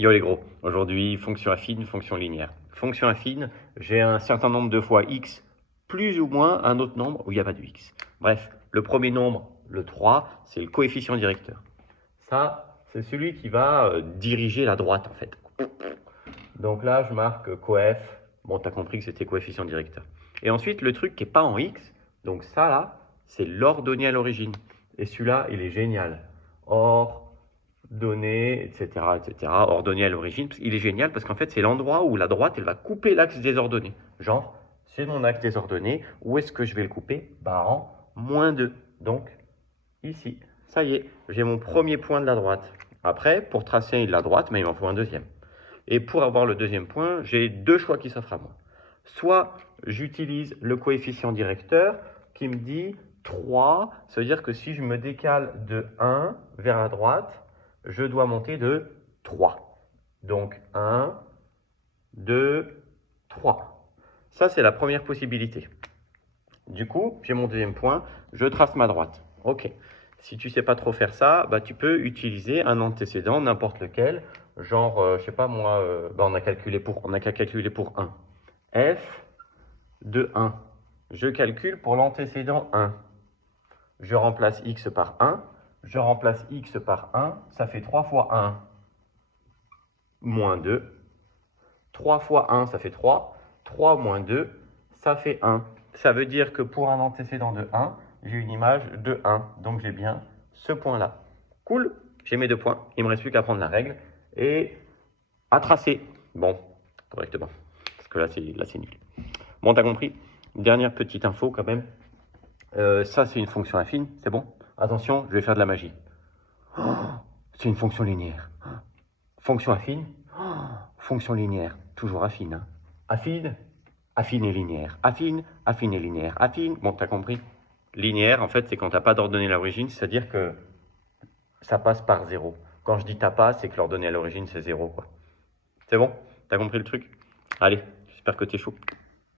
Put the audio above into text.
Yo les gros, aujourd'hui fonction affine, fonction linéaire. Fonction affine, j'ai un certain nombre de fois x plus ou moins un autre nombre où il n'y a pas de x. Bref, le premier nombre, le 3, c'est le coefficient directeur. Ça, c'est celui qui va diriger la droite en fait. Donc là, je marque coef. Bon, tu as compris que c'était coefficient directeur. Et ensuite, le truc qui n'est pas en x, donc ça là, c'est l'ordonnée à l'origine. Et celui-là, il est génial. Ordonnée, etc. Ordonnée à l'origine, il est génial parce qu'en fait, c'est l'endroit où la droite, elle va couper l'axe des ordonnées. Genre, c'est mon axe des ordonnées. Où est-ce que je vais le couper? Bah, en -2. Donc, ici. Ça y est, j'ai mon premier point de la droite. Après, pour tracer la droite, mais il m'en faut un deuxième. Et pour avoir le deuxième point, j'ai deux choix qui s'offrent à moi. Soit j'utilise le coefficient directeur qui me dit 3, ça veut dire que si je me décale de 1 vers la droite, je dois monter de 3. Donc 1, 2, 3. Ça, c'est la première possibilité. Du coup, j'ai mon deuxième point, je trace ma droite. Ok. Si tu ne sais pas trop faire ça, bah, tu peux utiliser un antécédent, n'importe lequel. Genre, je sais pas moi, bah, on a qu'à calculer pour 1. F de 1. Je calcule pour l'antécédent 1. Je remplace x par 1. Je remplace x par 1. Ça fait 3 fois 1 moins 2. 3 fois 1, ça fait 3. 3 moins 2, ça fait 1. Ça veut dire que pour un antécédent de 1, j'ai une image de 1. Donc j'ai bien ce point-là. Cool, j'ai mes deux points. Il ne me reste plus qu'à prendre la règle et à tracer. Bon, correctement. Parce que là, c'est nul. Bon, t'as compris? Dernière petite info quand même. Ça, c'est une fonction affine, c'est bon? Attention, je vais faire de la magie. Oh, c'est une fonction linéaire. Fonction affine, fonction linéaire, toujours affine. Hein. Affine, affine et linéaire. Affine, affine et linéaire. Affine, bon, t'as compris? Linéaire, en fait, c'est quand t'as pas d'ordonnée à l'origine, c'est-à-dire que ça passe par 0. Quand je dis t'as pas, c'est que l'ordonnée à l'origine, c'est 0, quoi. C'est bon? T'as compris le truc? Allez, j'espère que t'es chaud.